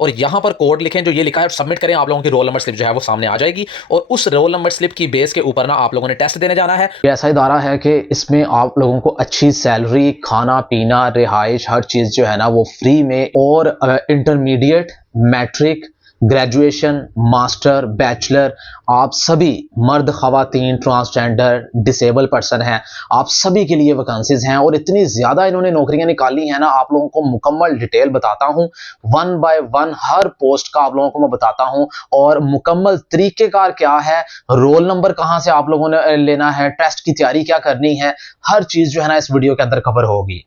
और यहाँ पर कोड लिखें जो ये लिखा है और सबमिट करें। आप लोगों की रोल नंबर स्लिप जो है वो सामने आ जाएगी और उस रोल नंबर स्लिप की बेस के ऊपर ना आप लोगों ने टेस्ट देने जाना है। ऐसा इदारा है कि इसमें आप लोगों को अच्छी सैलरी, खाना पीना, रिहाइश, हर चीज़ जो है ना वो फ्री में, और intermediate, matric, graduation, master, bachelor, आप सभी मर्द, ख़वातीन, ट्रांसजेंडर, डिसेबल पर्सन हैं, आप सभी के लिए वैकेंसीज हैं। और इतनी ज़्यादा इन्होंने नौकरियां निकाली हैं ना, आप लोगों को मुकम्मल डिटेल बताता हूं, one by one her post का आप लोगों को मैं बताता हूं, और मुकम्मल तरीक़ेकार क्या है, रोल नंबर कहां से आप लोगों ने लेना है, टेस्ट की तैयारी क्या करनी है, हर चीज़ जो है ना इस वीडियो के अंदर कवर होगी।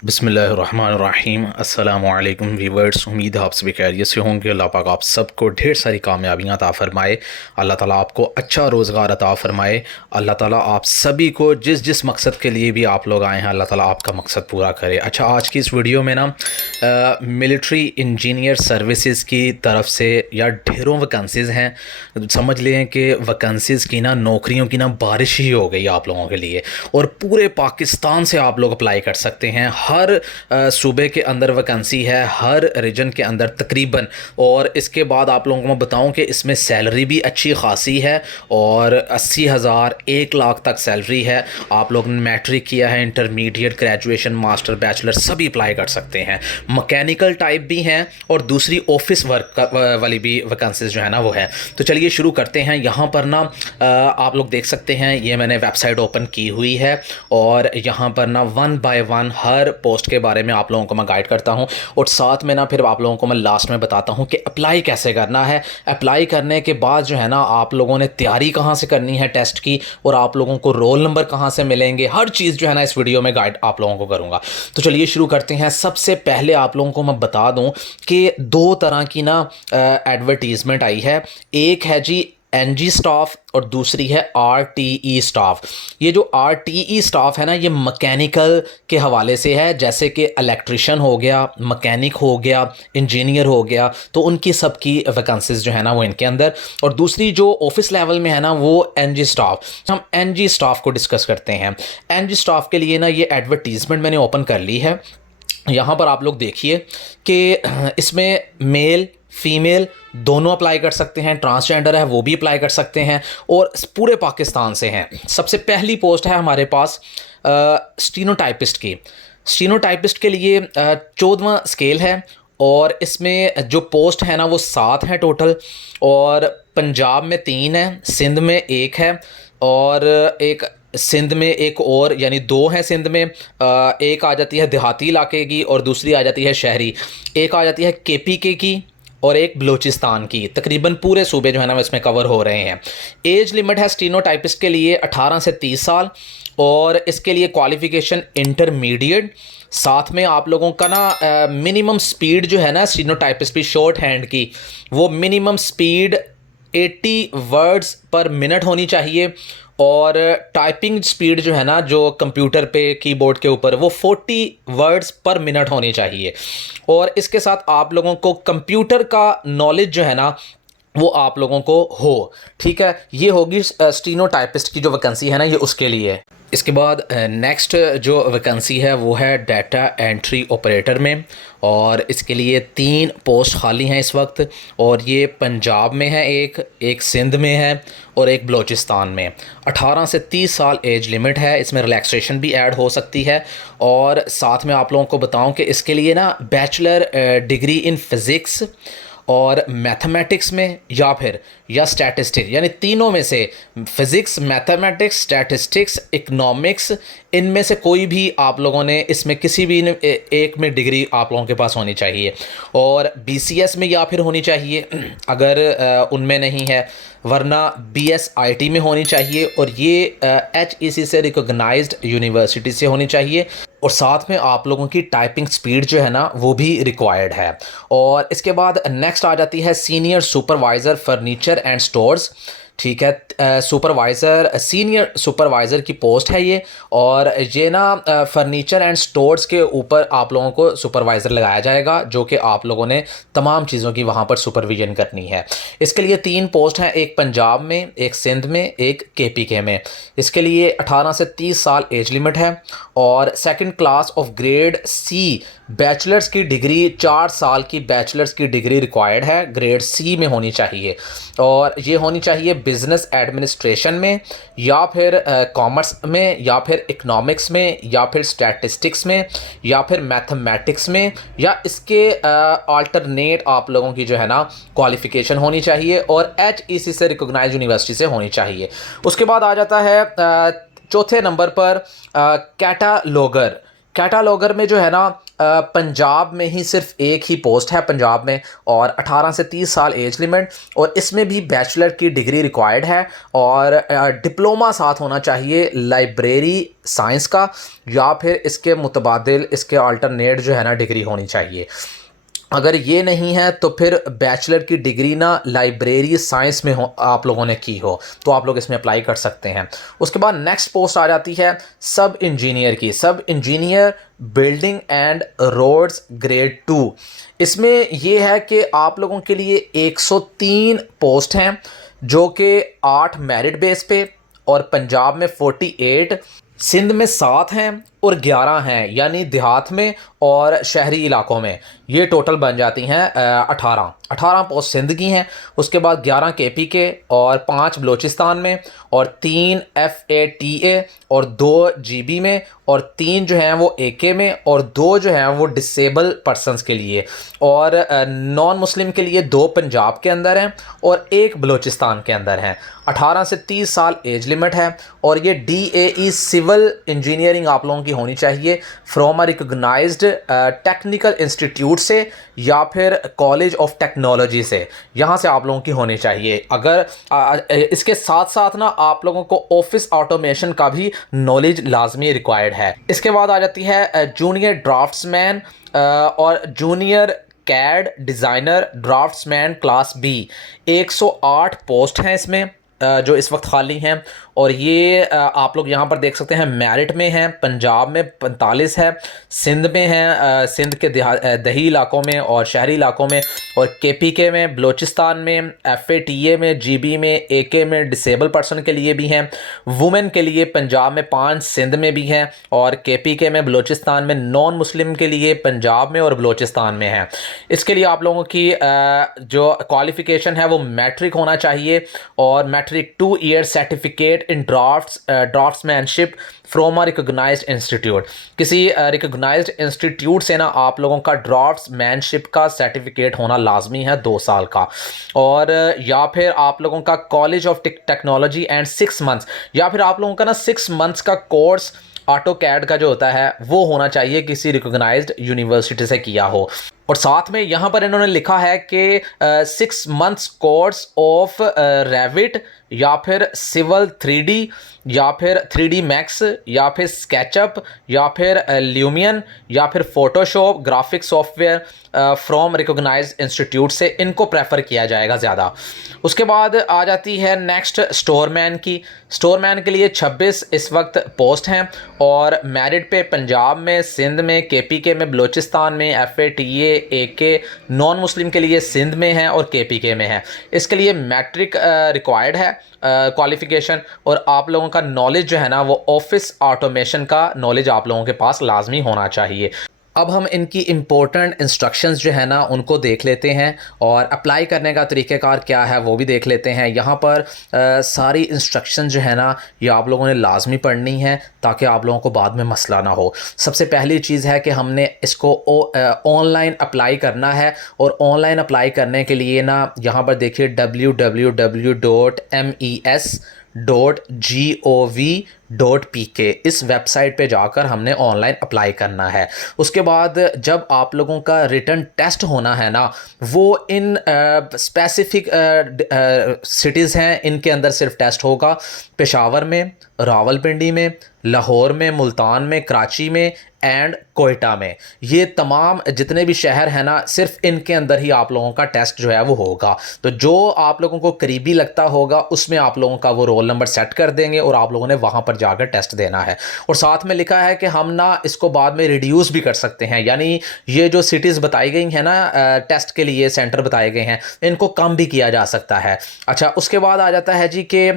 बिस्मिल्लाहिर्रहमानिर्रहीम। अस्सलामुअलैकुम व्यूअर्स, उम्मीद है आप सभी खैरियत से होंगे। अल्लाह पाक आप सबको ढेर सारी कामयाबियाँ अता फ़रमाए। अल्लाह ताला आपको अच्छा रोज़गार अता फ़रमाए। अल्लाह ताला आप सभी को जिस जिस मकसद के लिए भी आप लोग आए हैं, अल्लाह ताला आपका मकसद पूरा करे। अच्छा, आज की इस वीडियो में ना मिलिट्री इंजीनियर सर्विसेज की तरफ से या ढेरों वैकेंसीज़ हैं। समझ लें कि वैकेंसीज़ की ना, नौकरियों की ना बारिश ही हो गई आप लोगों के लिए, और पूरे पाकिस्तान से आप लोग अप्लाई कर सकते हैं। हर सूबे के अंदर वैकेंसी है, हर रीजन के अंदर तकरीबन। और इसके बाद आप लोगों को मैं बताऊं कि इसमें सैलरी भी अच्छी खासी है, और 80,000 1 लाख तक सैलरी है। आप लोग ने मैट्रिक किया है, इंटरमीडिएट, ग्रेजुएशन, मास्टर, बैचलर सभी अप्लाई कर सकते हैं। मैकेनिकल टाइप भी हैं और दूसरी ऑफिस वर्क वाली भी वैकेंसीज जो है ना वो है। तो चलिए शुरू करते हैं। यहाँ पर ना आप लोग देख सकते हैं, ये मैंने वेबसाइट ओपन की हुई है, और यहाँ पर ना one by one her post के बारे में आप लोगों को मैं गाइड करता हूं, और साथ में ना फिर आप लोगों को मैं लास्ट में बताता हूं कि अप्लाई कैसे करना है। अप्लाई करने के बाद जो है ना आप लोगों ने तैयारी कहां से करनी है टेस्ट की, और आप लोगों को रोल नंबर कहां से मिलेंगे, हर चीज़ जो है ना इस वीडियो में गाइड आप लोगों को करूंगा। तो चलिए शुरू करते हैं। सबसे पहले आप लोगों को मैं बता दूं कि 2 तरह की ना एडवर्टीजमेंट आई है। एक है जी एनजी स्टाफ और दूसरी है आरटीई स्टाफ। ये जो आरटीई स्टाफ है ना, ये मैकेनिकल के हवाले से है, जैसे कि इलेक्ट्रिशियन हो गया, मैकेनिक हो गया, इंजीनियर हो गया, तो उनकी सबकी वैकेंसीज जो है ना वो इनके अंदर। और दूसरी जो ऑफिस लेवल में है ना वो एनजी स्टाफ। हम एनजी स्टाफ को डिस्कस करते हैं। एनजी स्टाफ के लिए ना ये एडवर्टीजमेंट मैंने ओपन कर ली है। यहाँ पर आप लोग देखिए कि इसमें मेल फीमेल दोनों अप्लाई कर सकते हैं, ट्रांसजेंडर है वो भी अप्लाई कर सकते हैं, और पूरे पाकिस्तान से हैं। सबसे पहली पोस्ट है हमारे पास स्टीनोटाइपिस्ट की। स्टीनोटाइपिस्ट के लिए 14वां स्केल है, और इसमें जो पोस्ट है ना वो 7 हैं टोटल, और पंजाब में 3 है, सिंध में 1 है, और एक सिंध में एक और, यानी 2 हैं सिंध में। एक आ जाती है देहाती इलाके की और दूसरी आ जाती है शहरी। एक आ जाती है केपीके की और एक बलूचिस्तान की। तकरीबन पूरे सूबे जो है ना इसमें कवर हो रहे हैं। एज लिमिट है स्टीनोटाइपिस्ट के लिए 18 से 30 साल, और इसके लिए क्वालिफ़िकेशन इंटरमीडिएट। साथ में आप लोगों का ना मिनिमम स्पीड जो है ना स्टीनोटाइपिस्ट की शॉर्ट हैंड की, वो मिनिमम स्पीड 80 वर्ड्स पर मिनट होनी चाहिए, और टाइपिंग स्पीड जो है ना जो कंप्यूटर पे कीबोर्ड के ऊपर वो 40 वर्ड्स पर मिनट होनी चाहिए। और इसके साथ आप लोगों को कंप्यूटर का नॉलेज जो है ना वो आप लोगों को हो। ठीक है, ये होगी स्टीनोटाइपिस्ट की जो वैकेंसी है ना ये उसके लिए है। इसके बाद नेक्स्ट जो वैकेंसी है वो है डाटा एंट्री ऑपरेटर में, और इसके लिए 3 पोस्ट खाली हैं इस वक्त, और ये पंजाब में है, एक सिंध में है और एक बलूचिस्तान में। 18 से 30 साल एज लिमिट है। इसमें रिलैक्सेशन भी ऐड हो सकती है। और साथ में आप लोगों को बताऊं कि इसके लिए ना बैचलर डिग्री इन फिज़िक्स और मैथमेटिक्स में या स्टैटिस्टिक्स, यानी तीनों में से फिज़िक्स, मैथमेटिक्स, स्टैटिस्टिक्स, इकनॉमिक्स, इनमें से कोई भी आप लोगों ने इसमें किसी भी एक में डिग्री आप लोगों के पास होनी चाहिए। और बीसीएस में या फिर होनी चाहिए अगर उनमें नहीं है, वरना बीएसआईटी में होनी चाहिए, और ये एचईसी से रिकॉग्नाइज्ड यूनिवर्सिटी से होनी चाहिए। और साथ में आप लोगों की टाइपिंग स्पीड जो है ना वो भी रिक्वायर्ड है। और इसके बाद नेक्स्ट आ जाती है senior supervisor furniture and stores. ठीक है, सुपरवाइज़र, सीनियर सुपरवाइज़र की पोस्ट है ये, और ये ना फर्नीचर एंड स्टोर्स के ऊपर आप लोगों को सुपरवाइज़र लगाया जाएगा, जो कि आप लोगों ने तमाम चीज़ों की वहाँ पर सुपरविजन करनी है। इसके लिए 3 पोस्ट हैं, एक पंजाब में, एक सिंध में, एक केपीके में। इसके लिए 18 से 30 साल एज लिमिट है, और second class of grade C bachelors की डिग्री 4 साल की बैचलर्स की डिग्री रिक्वायर्ड है, ग्रेड सी में होनी चाहिए और ये होनी चाहिए बिज़नेस एडमिनिस्ट्रेशन में या फिर कॉमर्स में या फिर इकोनॉमिक्स में या फिर स्टैटिस्टिक्स में या फिर मैथमेटिक्स में या इसके अल्टरनेट आप लोगों की जो है ना क्वालिफ़िकेशन होनी चाहिए और HEC से रिकॉग्नाइज्ड यूनिवर्सिटी से होनी चाहिए। उसके बाद आ जाता है चौथे नंबर पर कैटालॉगर। कैटालॉगर में जो है ना पंजाब में ही सिर्फ एक ही पोस्ट है पंजाब में और 18 से 30 साल एज लिमिट और इसमें भी बैचलर की डिग्री रिक्वायर्ड है और डिप्लोमा साथ होना चाहिए लाइब्रेरी साइंस का या फिर इसके मुतबादिल इसके अल्टरनेट जो है ना डिग्री होनी चाहिए। अगर ये नहीं है तो फिर बैचलर की डिग्री ना लाइब्रेरी साइंस में हो आप लोगों ने की हो तो आप लोग इसमें अप्लाई कर सकते हैं। उसके बाद नेक्स्ट पोस्ट आ जाती है सब इंजीनियर की, sub engineer building and roads grade 2। इसमें ये है कि आप लोगों के लिए 103 पोस्ट हैं जो कि 8 मेरिट बेस पे और पंजाब में 48, सिंध में 7 हैं और 11 हैं यानी देहात में और शहरी इलाकों में ये टोटल बन जाती हैं 18 पोस्ट सिंध की हैं। उसके बाद 11 KP के और 5 बलूचिस्तान में और 3 FATA और 2 GB में और 3 जो हैं वो AK में और 2 जो हैं वो डिसेबल पर्सनस के लिए और नॉन मुस्लिम के लिए 2 पंजाब के अंदर हैं और 1 बलूचिस्तान के अंदर हैं। 18 से 30 साल एज लिमिट है और ये DAE सिविल इंजीनियरिंग आप लोगों की होनी चाहिए from a recognised technical institute से या फिर कॉलेज ऑफ टेक्नोलॉजी से, यहाँ से आप लोगों की होनी चाहिए। अगर इसके साथ साथ ना आप लोगों को ऑफिस ऑटोमेशन का भी नॉलेज लाजमी रिक्वायर्ड है। इसके बाद आ जाती है जूनियर ड्राफ्ट्समैन और junior CAD designer draftsman class B। 108 post हैं इसमें जो इस वक्त खाली हैं और ये आप लोग यहाँ पर देख सकते हैं मेरिट में हैं। पंजाब में 45 है, सिंध में है, सिंध के दही इलाकों में और शहरी इलाकों में और KPK में, बलूचिस्तान में, FATA में, GB में, AK में डिसेबल पर्सन के लिए भी हैं। वुमेन के लिए पंजाब में 5, सिंध में भी हैं और KPK में, बलूचिस्तान में, नॉन मुस्लिम के लिए पंजाब में और बलूचिस्तान में है। इसके लिए आप लोगों की जो क्वालिफ़िकेशन है वो मैट्रिक होना चाहिए और matric 2 year certificate in draftsmanship from a recognised institute. किसी रिकॉग्नाइज्ड इंस्टीट्यूट से ना आप लोगों का ड्राफ्ट्समैनशिप का सर्टिफिकेट होना लाजमी है 2 साल का और या फिर आप लोगों का college of technology and 6 months या फिर आप लोगों का ना 6 मंथ्स का कोर्स AutoCAD का जो होता है वो होना चाहिए किसी रिकॉग्नाइज्ड यूनिवर्सिटी से किया हो। और साथ में यहाँ पर इन्होंने लिखा है कि 6 मंथ्स कोर्स ऑफ रेविट या फिर सिविल 3D या फिर 3D मैक्स या फिर स्केचअप या फिर ल्यूमियन या फिर Photoshop graphic software from recognised institute से इनको प्रेफर किया जाएगा ज़्यादा। उसके बाद आ जाती है नेक्स्ट स्टोरमैन की। स्टोरमैन के लिए 26 इस वक्त पोस्ट हैं और मेरिट पे पंजाब में, सिंध में, KPK में, बलूचिस्तान में, FATA, AK, नॉन मुस्लिम के लिए सिंध में है और KPK में है। इसके लिए मैट्रिक रिक्वायर्ड है क्वालिफ़िकेशन और आप लोगों का नॉलेज जो है ना वो ऑफिस ऑटोमेशन का नॉलेज आप लोगों के पास लाजमी होना चाहिए। अब हम इनकी इम्पोर्टेंट इंस्ट्रक्शंस जो है ना उनको देख लेते हैं और अप्लाई करने का तरीक़ेकार क्या है वो भी देख लेते हैं। यहाँ पर सारी इंस्ट्रक्शन जो है ना ये आप लोगों ने लाजमी पढ़नी है ताकि आप लोगों को बाद में मसला ना हो। सबसे पहली चीज़ है कि हमने इसको ऑनलाइन अप्लाई करना है और ऑनलाइन अप्लाई करने के लिए ना यहाँ पर देखिए www.mes.gov.pk इस वेबसाइट पे जाकर हमने ऑनलाइन अप्लाई करना है। उसके बाद जब आप लोगों का रिटन टेस्ट होना है ना वो इन स्पेसिफिक सिटीज़ हैं, इनके अंदर सिर्फ टेस्ट होगा। पेशावर में, रावलपिंडी में, लाहौर में, मुल्तान में, कराची में एंड कोयटा में, ये तमाम जितने भी शहर हैं ना सिर्फ इनके अंदर ही आप लोगों का टेस्ट जो है वो होगा। तो जो आप लोगों को करीबी लगता होगा उसमें आप लोगों का वो रोल नंबर सेट कर देंगे और आप लोगों ने वहाँ पर जाकर टेस्ट देना है। और साथ में लिखा है कि हम ना इसको बाद में रिड्यूस भी कर सकते हैं, यानी ये जो सिटीज़ बताई गई हैं ना टेस्ट के लिए सेंटर बताए गए हैं इनको कम भी किया जा सकता है। अच्छा, उसके बाद आ जाता है जी कि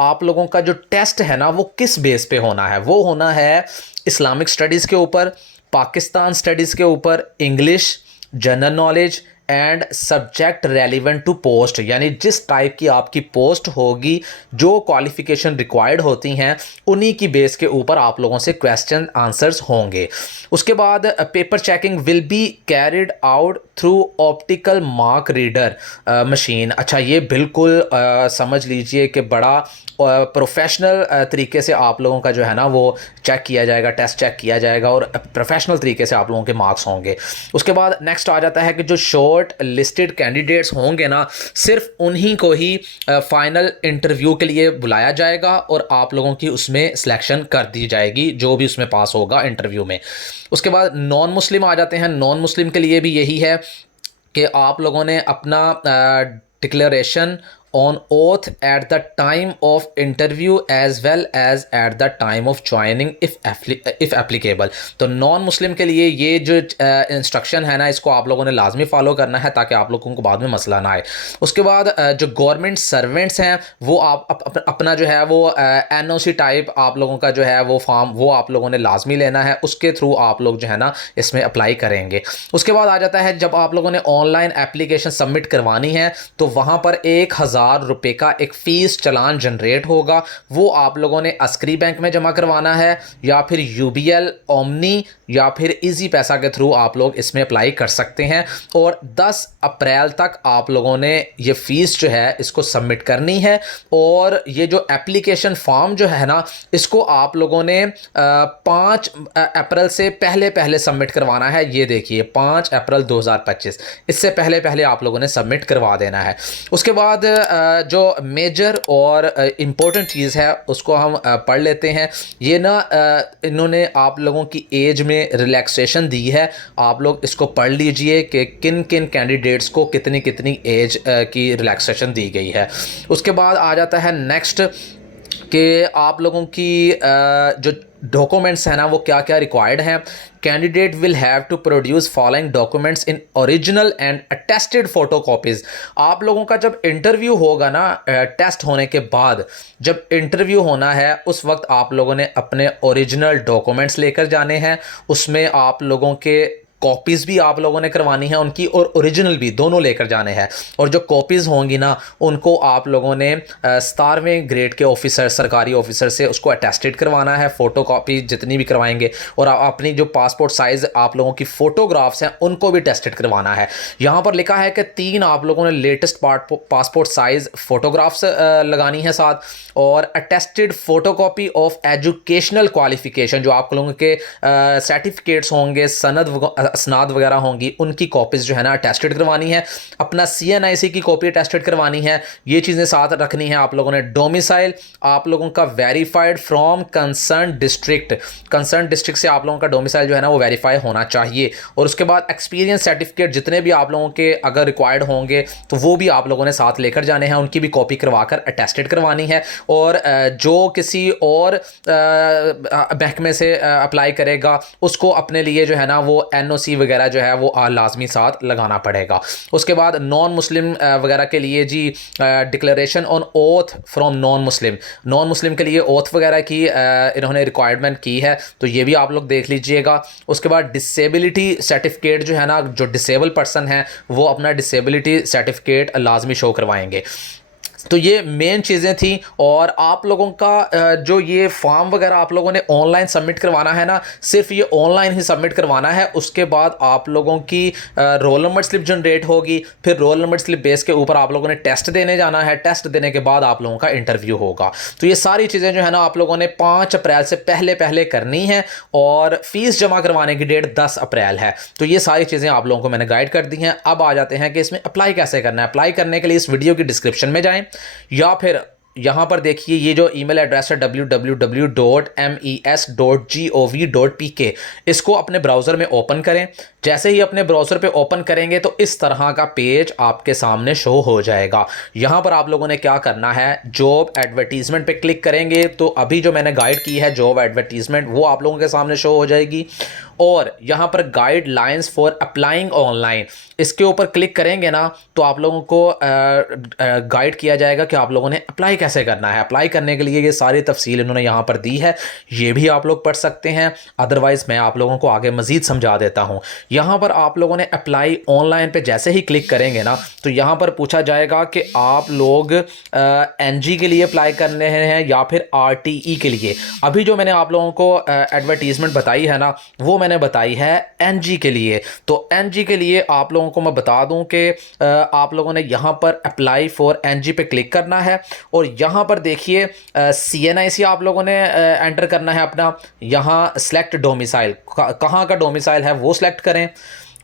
आप लोगों का जो टेस्ट है ना वो किस बेस पे होना है। वो होना है इस्लामिक स्टडीज़ के ऊपर, पाकिस्तान स्टडीज़ के ऊपर, English, general knowledge and subject relevant to post, यानी जिस टाइप की आपकी पोस्ट होगी, जो क्वालिफिकेशन रिक्वायर्ड होती हैं, उन्हीं की बेस के ऊपर आप लोगों से क्वेश्चन आंसर्स होंगे। उसके बाद paper checking will be carried out through optical mark reader machine. अच्छा, ये बिल्कुल समझ लीजिए कि बड़ा प्रोफेशनल तरीके से आप लोगों का जो है ना वो चेक किया जाएगा, टेस्ट चेक किया जाएगा और प्रोफेशनल तरीके से आप लोगों के मार्क्स होंगे। उसके बाद नेक्स्ट आ जाता है कि जो शॉर्ट लिस्टेड कैंडिडेट्स होंगे ना, सिर्फ उन्हीं को ही फाइनल इंटरव्यू के लिए बुलाया जाएगा और आप लोगों की उसमें सिलेक्शन कर दी जाएगी, जो भी उसमें पास होगा इंटरव्यू में। उसके बाद नॉन मुस्लिम आ जाते हैं। नॉन मुस्लिम के लिए भी यही है कि आप लोगों ने अपना declaration on oath at the time of interview as well as at the time of joining if applicable। तो नॉन मुस्लिम के लिए ये जो इंस्ट्रक्शन है ना, इसको आप लोगों ने लाजमी फॉलो करना है ताकि आप लोगों को बाद में मसला ना आए। उसके बाद जो गवर्नमेंट सर्वेंट्स हैं वो आप अपना जो है वो एनओसी टाइप आप लोगों का जो है वो फॉर्म वो आप लोगों ने लाजमी लेना है, उसके थ्रू आप लोग जो है ना इसमें अप्लाई करेंगे। उसके बाद आ जाता है जब आप लोगों ने ऑनलाइन एप्लीकेशन सबमिट करवानी है तो वहाँ पर 1000 रुपए का एक फीस चालान जनरेट होगा। वो आप लोगों ने अस्करी बैंक में जमा करवाना है या फिर यूबीएल, ओमनी या फिर इजी पैसा के थ्रू आप लोग इसमें अप्लाई कर सकते हैं। और 10 अप्रैल तक आप लोगों ने ये फीस जो है इसको सबमिट करनी है। और ये जो एप्लीकेशन फॉर्म जो है ना, इसको आप लोगों ने 5 अप्रैल से पहले सबमिट करवाना है। ये देखिए 5 अप्रैल 2025, इससे पहले आप लोगों ने सबमिट करवा देना है। उसके बाद जो मेजर और इम्पोर्टेंट चीज़ है उसको हम पढ़ लेते हैं। ये ना इन्होंने आप लोगों की एज में रिलैक्सेशन दी है, आप लोग इसको पढ़ लीजिए कि किन किन कैंडिडेट्स को कितनी कितनी एज की रिलैक्सेशन दी गई है। उसके बाद आ जाता है नेक्स्ट कि आप लोगों की जो डॉक्यूमेंट्स हैं ना वो क्या क्या रिक्वायर्ड हैं। Candidate will have to produce following documents in original and attested photocopies. आप लोगों का जब इंटरव्यू होगा ना, टेस्ट होने के बाद जब इंटरव्यू होना है उस वक्त आप लोगों ने अपने ओरिजिनल डॉक्यूमेंट्स लेकर जाने हैं। उसमें आप लोगों के कॉपीज़ भी आप लोगों ने करवानी है उनकी, और ओरिजिनल भी, दोनों लेकर जाने हैं। और जो कॉपीज़ होंगी ना उनको आप लोगों ने 17वें ग्रेड के ऑफिसर, सरकारी ऑफिसर से उसको अटेस्टेड करवाना है। फ़ोटो कॉपी जितनी भी करवाएंगे, और अपनी जो पासपोर्ट साइज़ आप लोगों की फ़ोटोग्राफ्स हैं उनको भी टेस्टेड करवाना है। यहाँ पर लिखा है कि 3 आप लोगों ने लेटेस्ट पासपोर्ट साइज़ फ़ोटोग्राफ्स लगानी है साथ, और attested photocopy of educational qualification, जो आप लोगों के सर्टिफिकेट्स होंगे, असनाद वगैरह होंगी, उनकी कॉपीज़ जो है ना अटेस्टेड करवानी है। अपना CNIC की कॉपी अटेस्टेड करवानी है। ये चीज़ें साथ रखनी है आप लोगों ने। डोमिसाइल आप लोगों का verified from concern district, concern district से आप लोगों का डोमिसाइल जो है ना वो वेरीफाई होना चाहिए। और उसके बाद एक्सपीरियंस सर्टिफिकेट जितने भी आप लोगों के अगर रिक्वायर्ड होंगे तो वो भी आप लोगों ने साथ लेकर जाने हैं, उनकी भी कॉपी करवाकर अटेस्टेड करवानी है। और जो किसी और महकमे से अप्लाई करेगा उसको अपने लिए जो है ना वो NOC वगैरह जो है वो लाजमी साथ लगाना पड़ेगा। उसके बाद नॉन मुस्लिम वगैरह के लिए जी declaration on oath from non Muslim के लिए ओथ वगैरह की इन्होंने रिक्वायरमेंट की है, तो ये भी आप लोग देख लीजिएगा। उसके बाद डिसेबिलिटी सर्टिफिकेट जो है ना, जो डिसेबल पर्सन है वो अपना डिसेबिलिटी सर्टिफिकेट लाजमी शो करवाएंगे। तो ये मेन चीज़ें थी। और आप लोगों का जो ये फॉर्म वगैरह आप लोगों ने ऑनलाइन सबमिट करवाना है ना, सिर्फ ये ऑनलाइन ही सबमिट करवाना है। उसके बाद आप लोगों की रोल नंबर स्लिप जनरेट होगी, फिर रोल नंबर स्लिप बेस के ऊपर आप लोगों ने टेस्ट देने जाना है। टेस्ट देने के बाद आप लोगों का इंटरव्यू होगा। तो ये सारी चीज़ें जो है ना आप लोगों ने 5 अप्रैल से पहले करनी है, और फीस जमा करवाने की डेट 10 अप्रैल है। तो ये सारी चीज़ें आप लोगों को मैंने गाइड कर दी हैं। अब आ जाते हैं कि इसमें अप्लाई कैसे करना है। अप्लाई करने के लिए इस वीडियो की डिस्क्रिप्शन में जाएं, या फिर यहाँ पर देखिए ये जो ईमेल एड्रेस है www.mes.gov.pk, इसको अपने ब्राउज़र में ओपन करें। जैसे ही अपने ब्राउज़र पे ओपन करेंगे तो इस तरह का पेज आपके सामने शो हो जाएगा। यहाँ पर आप लोगों ने क्या करना है, जॉब एडवर्टीज़मेंट पे क्लिक करेंगे तो अभी जो मैंने गाइड की है जॉब एडवर्टीज़मेंट वो आप लोगों के सामने शो हो जाएगी। और यहाँ पर गाइडलाइंस फॉर अप्लाइंग ऑनलाइन, इसके ऊपर क्लिक करेंगे ना तो आप लोगों को गाइड किया जाएगा कि आप लोगों ने अप्लाई कैसे करना है। अप्लाई करने के लिए ये सारी तफसील इन्होंने यहाँ पर दी है, ये भी आप लोग पढ़ सकते हैं। अदरवाइज़ मैं आप लोगों को आगे मज़ीद समझा देता हूँ। यहाँ पर आप लोगों ने अप्लाई ऑनलाइन पे जैसे ही क्लिक करेंगे ना तो यहाँ पर पूछा जाएगा कि आप लोग एनजी के लिए अप्लाई करने हैं या फिर आरटीई के लिए। अभी जो मैंने आप लोगों को एडवर्टीज़मेंट बताई है ना वो मैंने बताई है एनजी के लिए। तो एनजी के लिए आप लोगों को मैं बता दूं कि आप लोगों ने यहाँ पर अप्लाई फॉर एनजी पे क्लिक करना है और यहाँ पर देखिए सीएनआईसी आप लोगों ने एंटर करना है अपना। यहाँ सेलेक्ट डोमिसाइल, कहाँ का डोमिसाइल है वो सिलेक्ट करें।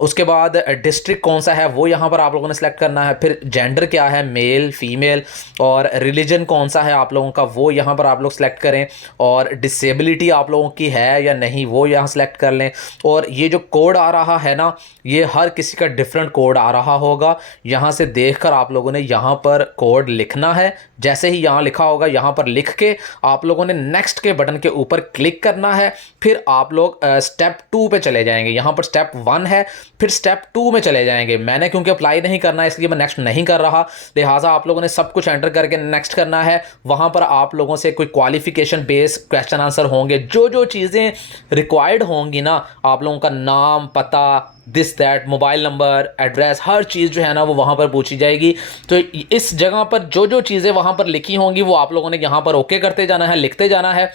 उसके बाद डिस्ट्रिक्ट कौन सा है वो यहाँ पर आप लोगों ने सेलेक्ट करना है। फिर जेंडर क्या है, मेल फीमेल, और रिलीजन कौन सा है आप लोगों का वो यहाँ पर आप लोग सेलेक्ट करें। और डिसेबिलिटी आप लोगों की है या नहीं वो यहाँ सेलेक्ट कर लें। और ये जो कोड आ रहा है ना ये हर किसी का डिफरेंट कोड आ रहा होगा। यहाँ से देखकर आप लोगों ने यहाँ पर कोड लिखना है। जैसे ही यहाँ लिखा होगा यहाँ पर लिख के आप लोगों ने नेक्स्ट के बटन के ऊपर क्लिक करना है। फिर आप लोग स्टेप 2 पे चले जाएंगे। यहाँ पर स्टेप 1 है, फिर स्टेप 2 में चले जाएंगे। मैंने क्योंकि अप्लाई नहीं करना है इसलिए मैं नेक्स्ट नहीं कर रहा, लिहाजा आप लोगों ने सब कुछ एंटर करके नेक्स्ट करना है। वहाँ पर आप लोगों से कोई क्वालिफिकेशन बेस्ड क्वेश्चन आंसर होंगे। जो जो चीज़ें रिक्वायर्ड होंगी ना, आप लोगों का नाम, पता, this that, mobile number, address, हर चीज़ जो है ना वो वहाँ पर पूछी जाएगी। तो इस जगह पर जो जो चीज़ें वहाँ पर लिखी होंगी वो आप लोगों ने यहाँ पर ओके करते जाना है, लिखते जाना है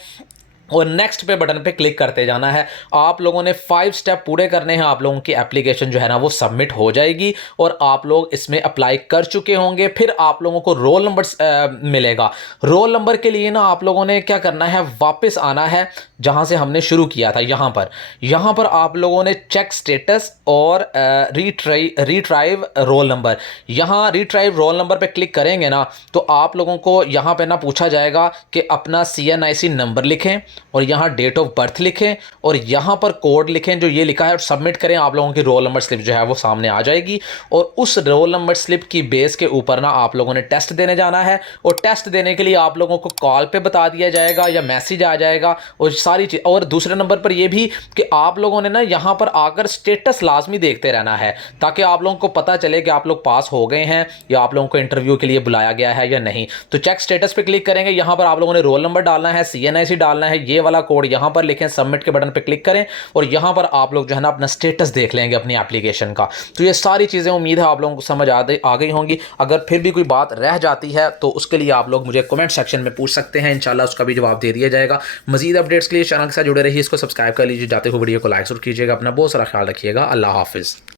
और नेक्स्ट पे बटन पे क्लिक करते जाना है। आप लोगों ने 5 स्टेप पूरे करने हैं, आप लोगों की एप्लीकेशन जो है ना वो सबमिट हो जाएगी और आप लोग इसमें अप्लाई कर चुके होंगे। फिर आप लोगों को रोल नंबर मिलेगा। रोल नंबर के लिए ना आप लोगों ने क्या करना है, वापस आना है जहां से हमने शुरू किया था। यहाँ पर आप लोगों ने चेक स्टेटस और रिट्राइव रोल नंबर, यहाँ रिट्राइव रोल नंबर पे क्लिक करेंगे ना तो आप लोगों को यहाँ पे ना पूछा जाएगा कि अपना CNIC नंबर लिखें और यहाँ डेट ऑफ बर्थ लिखें और यहाँ पर कोड लिखें जो ये लिखा है और सबमिट करें। आप लोगों की रोल नंबर स्लिप जो है वो सामने आ जाएगी और उस रोल नंबर स्लिप की बेस के ऊपर ना आप लोगों ने टेस्ट देने जाना है। और टेस्ट देने के लिए आप लोगों को कॉल पे बता दिया जाएगा या मैसेज आ जाएगा और सारी चीज़। और दूसरे नंबर पर ये भी कि आप लोगों ने ना यहाँ पर आकर स्टेटस लाजमी देखते रहना है ताकि आप लोगों को पता चले कि आप लोग पास हो गए हैं या आप लोगों को इंटरव्यू के लिए बुलाया गया है या नहीं। तो चेक स्टेटस पे क्लिक करेंगे, यहाँ पर आप लोगों ने रोल नंबर डालना है, CNIC डालना है, ये वाला कोड यहाँ पर लिखें, सबमिट के बटन पे क्लिक करें और यहाँ पर आप लोग जो है ना अपना स्टेटस देख लेंगे अपनी एप्लीकेशन का। तो ये सारी चीज़ें उम्मीद है आप लोगों को समझ आ गई होंगी। अगर फिर भी कोई बात रह जाती है तो उसके लिए आप लोग मुझे कमेंट सेक्शन में पूछ सकते हैं, इंशाल्लाह उसका भी जवाब दे दिया जाएगा। मजीद अपडेट्स के लिए चैनल के साथ जुड़े रहिए, इसको सब्सक्राइब कर लीजिए, जाते हुए वीडियो को लाइक जरूर कीजिएगा। अपना बहुत सारा ख्याल रखिएगा। अल्लाह हाफिज़।